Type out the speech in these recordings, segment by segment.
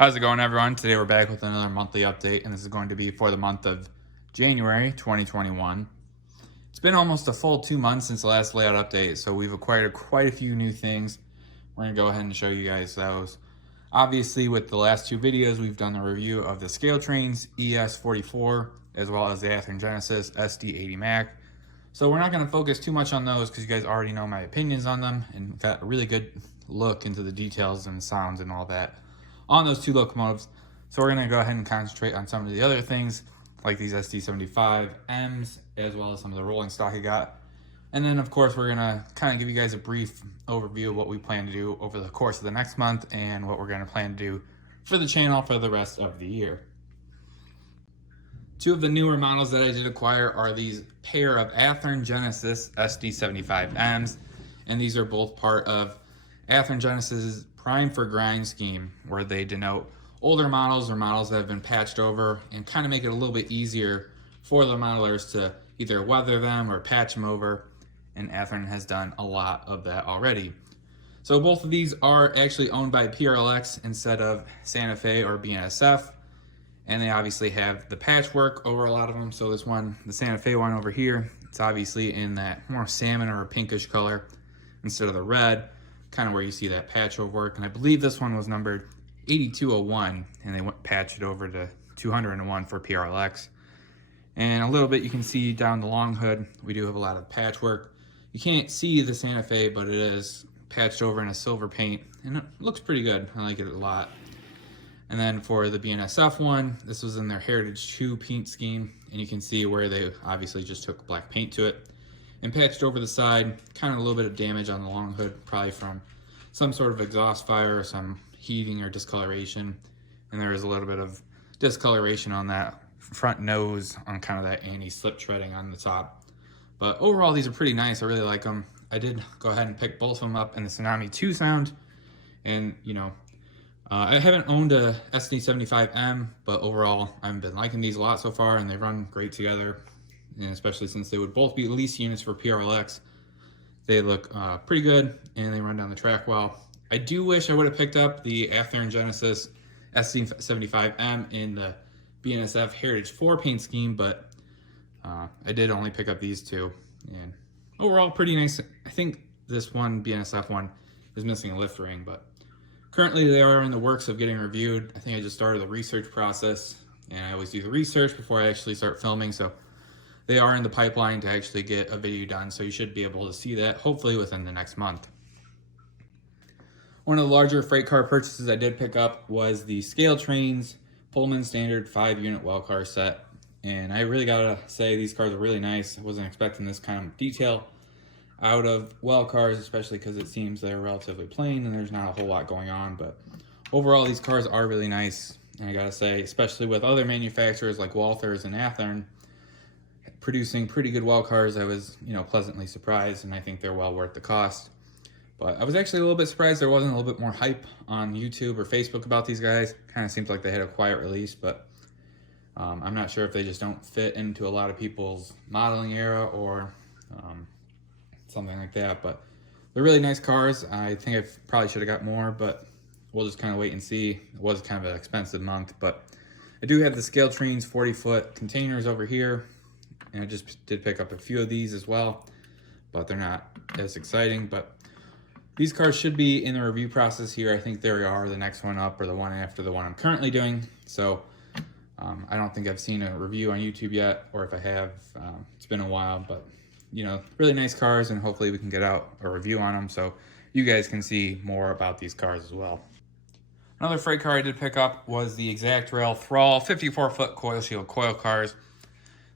How's it going, everyone? Today we're back with another monthly update, and this is going to be for the month of January 2021. It's been almost a full 2 months since the last layout update, so we've acquired quite a few new things. We're going to go ahead and show you guys those. Obviously, with the last two videos, we've done the review of the scale trains, ES44, as well as the Athearn Genesis SD80MAC. So we're not going to focus too much on those because you guys already know my opinions on them and got a really good look into the details and sounds and all that on those two locomotives. So we're going to go ahead and concentrate on some of the other things like these SD75M's as well as some of the rolling stock I got. And then of course we're going to kind of give you guys a brief overview of what we plan to do over the course of the next month and what we're going to plan to do for the channel for the rest of the year. Two of the newer models that I did acquire are these pair of Athearn Genesis SD75M's, and these are both part of Athearn Genesis's Prime for Grind scheme, where they denote older models or models that have been patched over and kind of make it a little bit easier for the modelers to either weather them or patch them over, and Athearn has done a lot of that already. So both of these are actually owned by PRLX instead of Santa Fe or BNSF, and they obviously have the patchwork over a lot of them. So this one, the Santa Fe one over here, it's obviously in that more salmon or pinkish color instead of the red, kind of where you see that patch over work. And I believe this one was numbered 8201, and they went patched it over to 201 for PRLX. And a little bit you can see down the long hood, we do have a lot of patchwork. You can't see the Santa Fe, but it is patched over in a silver paint, and it looks pretty good. I like it a lot. And then for the BNSF one, this was in their Heritage 2 paint scheme, and you can see where they obviously just took black paint to it and patched over the side, kind of a little bit of damage on the long hood, probably from some sort of exhaust fire or some heating or discoloration. And there is a little bit of discoloration on that front nose on kind of that anti-slip treading on the top. But overall, these are pretty nice. I really like them. I did go ahead and pick both of them up in the Tsunami 2 sound. And, you know, I haven't owned a SD75M, but overall, I've been liking these a lot so far, and they run great together. And especially since they would both be lease units for PRLX, they look pretty good, and they run down the track well. I do wish I would have picked up the Athearn Genesis SD75M in the BNSF Heritage 4 paint scheme, but I did only pick up these two, and overall pretty nice. I think this one, BNSF one, is missing a lift ring, but currently they are in the works of getting reviewed. I think I just started the research process, and I always do the research before I actually start filming, so they are in the pipeline to actually get a video done, so you should be able to see that hopefully within the next month. One of the larger freight car purchases I did pick up was the Scale Trains Pullman Standard 5-unit well car set, and I really gotta say these cars are really nice. I wasn't expecting this kind of detail out of well cars, especially because it seems they're relatively plain and there's not a whole lot going on, but overall these cars are really nice. And I gotta say, especially with other manufacturers like Walthers and Athearn producing pretty good well cars, I was, pleasantly surprised, and I think they're well worth the cost. But I was actually a little bit surprised there wasn't a little bit more hype on YouTube or Facebook about these guys. Kind of seems like they had a quiet release, but I'm not sure if they just don't fit into a lot of people's modeling era or something like that. But they're really nice cars. I think I probably should have got more, but we'll just kind of wait and see. It was kind of an expensive month, but I do have the Scale Trains 40-foot containers over here, and I just did pick up a few of these as well, but they're not as exciting. But these cars should be in the review process here. I think they are the next one up or the one after the one I'm currently doing. So I don't think I've seen a review on YouTube yet, or if I have, it's been a while, but really nice cars, and hopefully we can get out a review on them so you guys can see more about these cars as well. Another freight car I did pick up was the Exact Rail Thrall 54-foot coil shield coil cars.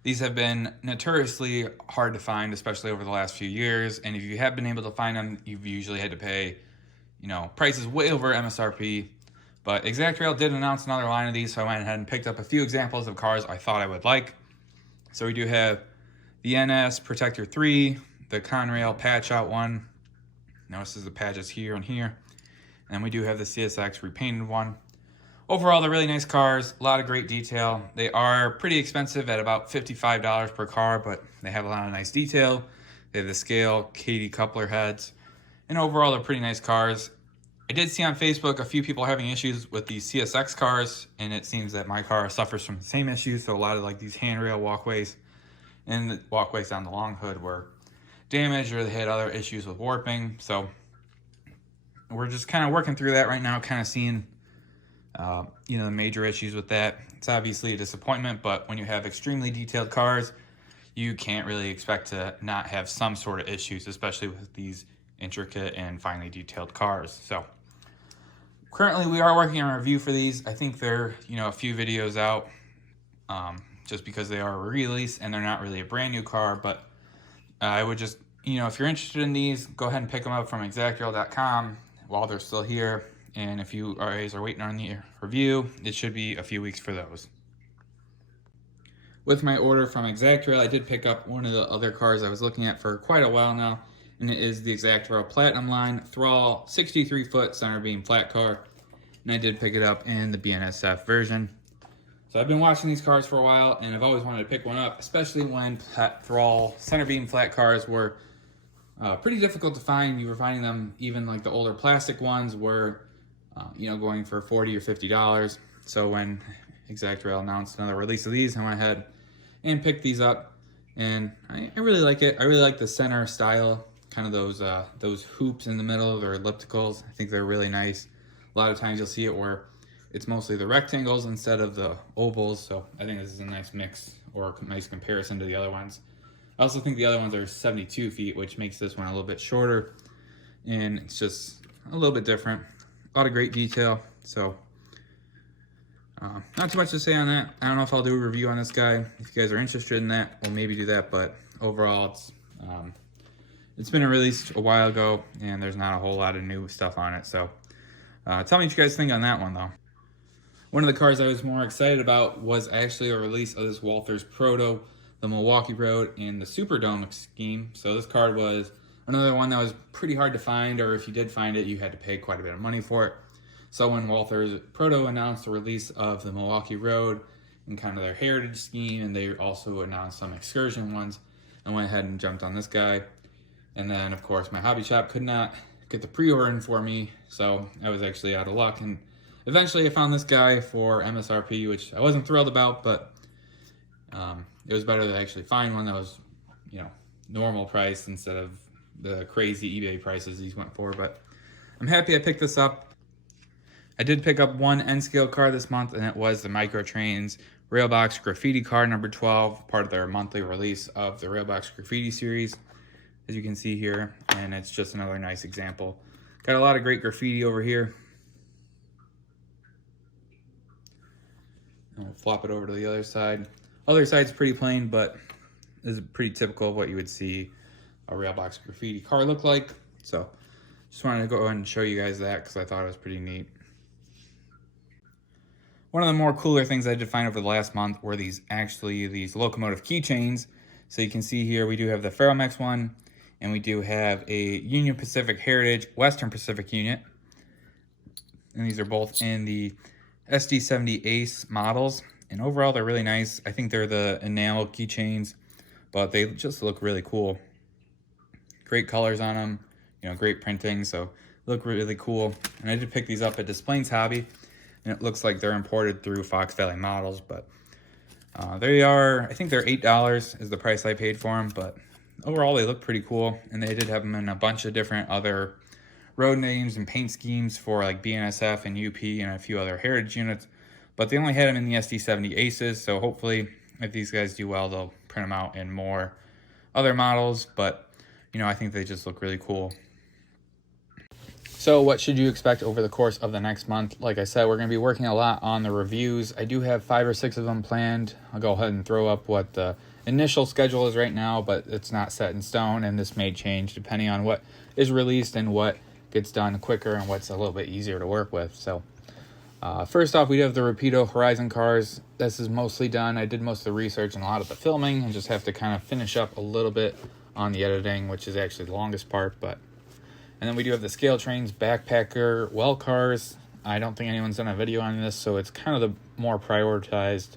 These have been notoriously hard to find, especially over the last few years. And if you have been able to find them, you've usually had to pay, prices way over MSRP. But Exact Rail did announce another line of these, so I went ahead and picked up a few examples of cars I thought I would like. So we do have the NS Protector 3, the Conrail Patch Out one. Notice the patches here and here. And we do have the CSX repainted one. Overall, they're really nice cars, a lot of great detail. They are pretty expensive at about $55 per car, but they have a lot of nice detail. They have the scale, Katy coupler heads, and overall they're pretty nice cars. I did see on Facebook a few people having issues with these CSX cars, and it seems that my car suffers from the same issues. So a lot of like these handrail walkways and the walkways down the long hood were damaged, or they had other issues with warping. So we're just kind of working through that right now, kind of seeing the major issues with that. It's obviously a disappointment, but when you have extremely detailed cars, you can't really expect to not have some sort of issues, especially with these intricate and finely detailed cars. So currently we are working on a review for these. I think they're a few videos out, just because they are released and they're not really a brand new car. But I would just, if you're interested in these, go ahead and pick them up from exactrail.com while they're still here. And if you guys are waiting on the review, it should be a few weeks for those. With my order from Exactrail, I did pick up one of the other cars I was looking at for quite a while now, and it is the Exactrail Platinum line Thrall 63-foot center beam flat car. And I did pick it up in the BNSF version. So I've been watching these cars for a while, and I've always wanted to pick one up, especially when Thrall center beam flat cars were pretty difficult to find. You were finding them, even like the older plastic ones were going for $40 or $50. So when Exactrail announced another release of these, I went ahead and picked these up, and I really like it. I really like the center style, kind of those hoops in the middle, they're ellipticals. I think they're really nice. A lot of times you'll see it where it's mostly the rectangles instead of the ovals, so I think this is a nice mix, or a nice comparison to the other ones. I also think the other ones are 72 feet, which makes this one a little bit shorter, and it's just a little bit different. A lot of great detail, so not too much to say on that. I don't know if I'll do a review on this guy. If you guys are interested in that, we'll maybe do that, but overall it's been released a while ago, and there's not a whole lot of new stuff on it. So tell me what you guys think on that one, though. One of the cars I was more excited about was actually a release of this Walthers Proto, the Milwaukee Road, and the Superdome scheme. So this card was another one that was pretty hard to find, or if you did find it, you had to pay quite a bit of money for it. So when Walthers Proto announced the release of the Milwaukee Road and kind of their heritage scheme, and they also announced some excursion ones, I went ahead and jumped on this guy. And then, of course, my hobby shop could not get the pre-order in for me, so I was actually out of luck. And eventually I found this guy for MSRP, which I wasn't thrilled about, but it was better to actually find one that was, normal price instead of the crazy eBay prices these went for. But I'm happy I picked this up. I did pick up one N-scale car this month, and it was the Microtrains Railbox Graffiti car number 12, part of their monthly release of the Railbox Graffiti series, as you can see here. And it's just another nice example. Got a lot of great graffiti over here. And we'll flop it over to the other side. Other side's pretty plain, but this is pretty typical of what you would see a Railbox Graffiti car look like. So just wanted to go ahead and show you guys that because I thought it was pretty neat. One of the more cooler things I did find over the last month were these locomotive keychains. So you can see here we do have the Ferromex one, and we do have a Union Pacific Heritage Western Pacific unit. And these are both in the SD70 models. And overall, they're really nice. I think they're the enamel keychains, but they just look really cool. Great colors on them, great printing, so look really cool. And I did pick these up at Displays Hobby, and it looks like they're imported through Fox Valley Models, but they are, I think they're $8 is the price I paid for them, but overall they look pretty cool. And they did have them in a bunch of different other road names and paint schemes for like BNSF and UP and a few other heritage units, but they only had them in the SD70 so hopefully if these guys do well, they'll print them out in more other models. But I think they just look really cool. So what should you expect over the course of the next month? Like I said, we're going to be working a lot on the reviews. I do have 5 or 6 of them planned. I'll go ahead and throw up what the initial schedule is right now, but it's not set in stone, and this may change depending on what is released and what gets done quicker and what's a little bit easier to work with. So first off, we have the Rapido Horizon cars. This is mostly done. I did most of the research and a lot of the filming, and just have to kind of finish up a little bit on the editing, which is actually the longest part. And then we do have the Scale Trains Backpacker Well cars. I don't think anyone's done a video on this, so it's kind of the more prioritized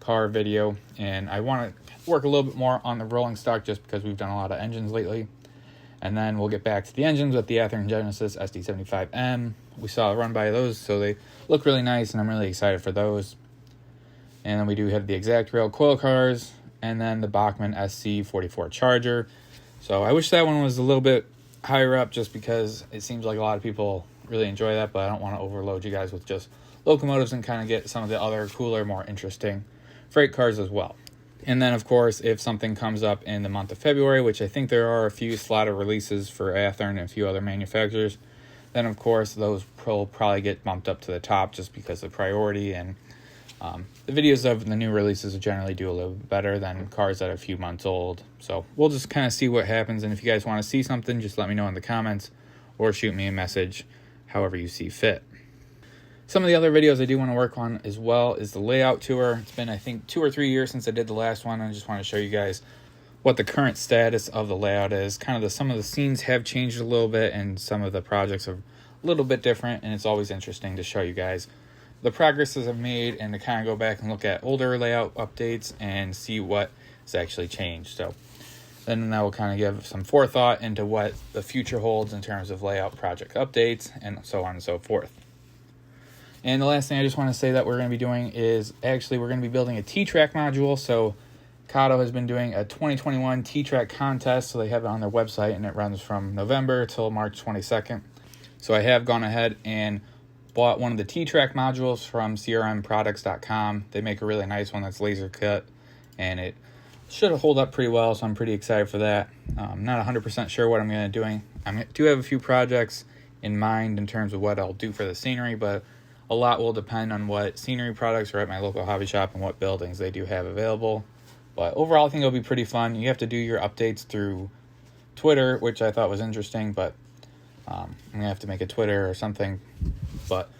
car video. And I want to work a little bit more on the rolling stock just because we've done a lot of engines lately. And then we'll get back to the engines with the Athearn Genesis SD75M, we saw a run by those, so they look really nice, and I'm really excited for those. And then we do have the Exact Rail coil cars, and then the Bachmann SC44 Charger. So I wish that one was a little bit higher up, just because it seems like a lot of people really enjoy that, but I don't want to overload you guys with just locomotives and kind of get some of the other cooler, more interesting freight cars as well. And then, of course, if something comes up in the month of February, which I think there are a few slotted releases for Athearn and a few other manufacturers, then, of course, those will probably get bumped up to the top just because of priority. And the videos of the new releases generally do a little bit better than cars that are a few months old. So we'll just kind of see what happens. And if you guys want to see something, just let me know in the comments or shoot me a message, however you see fit. Some of the other videos I do want to work on as well is the layout tour. It's been, I think, 2 or 3 years since I did the last one. I just want to show you guys what the current status of the layout is. Kind of some of the scenes have changed a little bit, and some of the projects are a little bit different, and it's always interesting to show you guys the progresses I've made and to kind of go back and look at older layout updates and see what has actually changed. So then that will kind of give some forethought into what the future holds in terms of layout project updates and so on and so forth. And the last thing I just want to say that we're going to be doing is actually we're going to be building a T-Track module. So Kato has been doing a 2021 T-Track contest, so they have it on their website, and it runs from November till March 22nd. So I have gone ahead and bought one of the T-Track modules from crmproducts.com. They make a really nice one that's laser cut, and it should hold up pretty well, so I'm pretty excited for that. I'm not 100% sure what I'm going to be doing. I do have a few projects in mind in terms of what I'll do for the scenery, but a lot will depend on what scenery products are at my local hobby shop and what buildings they do have available. But overall, I think it'll be pretty fun. You have to do your updates through Twitter, which I thought was interesting, but I'm going to have to make a Twitter or something. But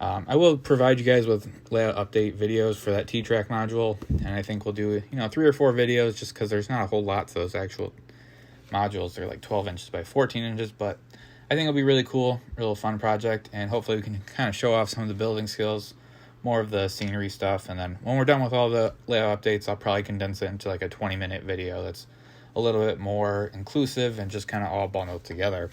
I will provide you guys with layout update videos for that T-Track module, and I think we'll do 3 or 4 videos just because there's not a whole lot to those actual modules. They're like 12 inches by 14 inches, but I think it'll be really cool, real fun project, and hopefully we can kind of show off some of the building skills, more of the scenery stuff, and then when we're done with all the layout updates, I'll probably condense it into like a 20-minute video that's a little bit more inclusive and just kind of all bundled together.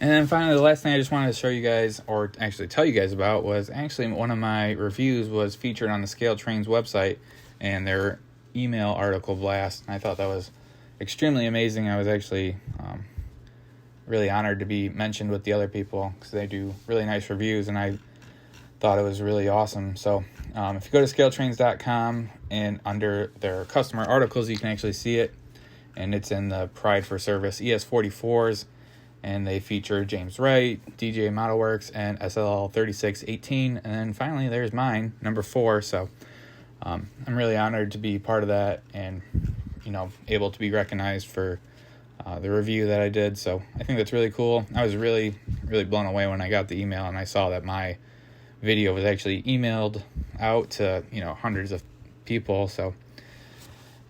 And then finally, the last thing I just wanted to show you guys, or actually tell you guys about, was actually one of my reviews was featured on the Scale Trains website and their email article blast, and I thought that was extremely amazing. I was actually really honored to be mentioned with the other people because they do really nice reviews, and I thought it was really awesome. So if you go to scaletrains.com and under their customer articles, you can actually see it, and it's in the Pride for Service ES44's, and they feature James Wright, DJ Model Works, and SL3618, and then finally there's mine, number 4. So I'm really honored to be part of that and able to be recognized for the review that I did. So I think that's really cool. I was really blown away when I got the email and I saw that my video was actually emailed out to hundreds of people. So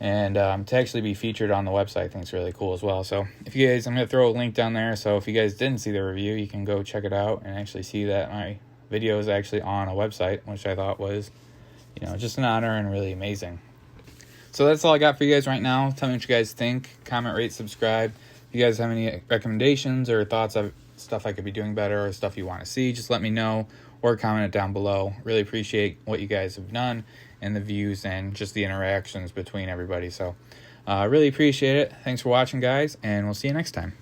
and to actually be featured on the website, I think it's really cool as well. So if you guys, I'm going to throw a link down there, so if you guys didn't see the review, you can go check it out and actually see that my video is actually on a website, which I thought was just an honor and really amazing. So that's all I got for you guys right now. Tell me what you guys think. Comment, rate, subscribe. If you guys have any recommendations or thoughts of stuff I could be doing better or stuff you want to see, just let me know or comment it down below. Really appreciate what you guys have done and the views and just the interactions between everybody. So really appreciate it. Thanks for watching, guys, and we'll see you next time.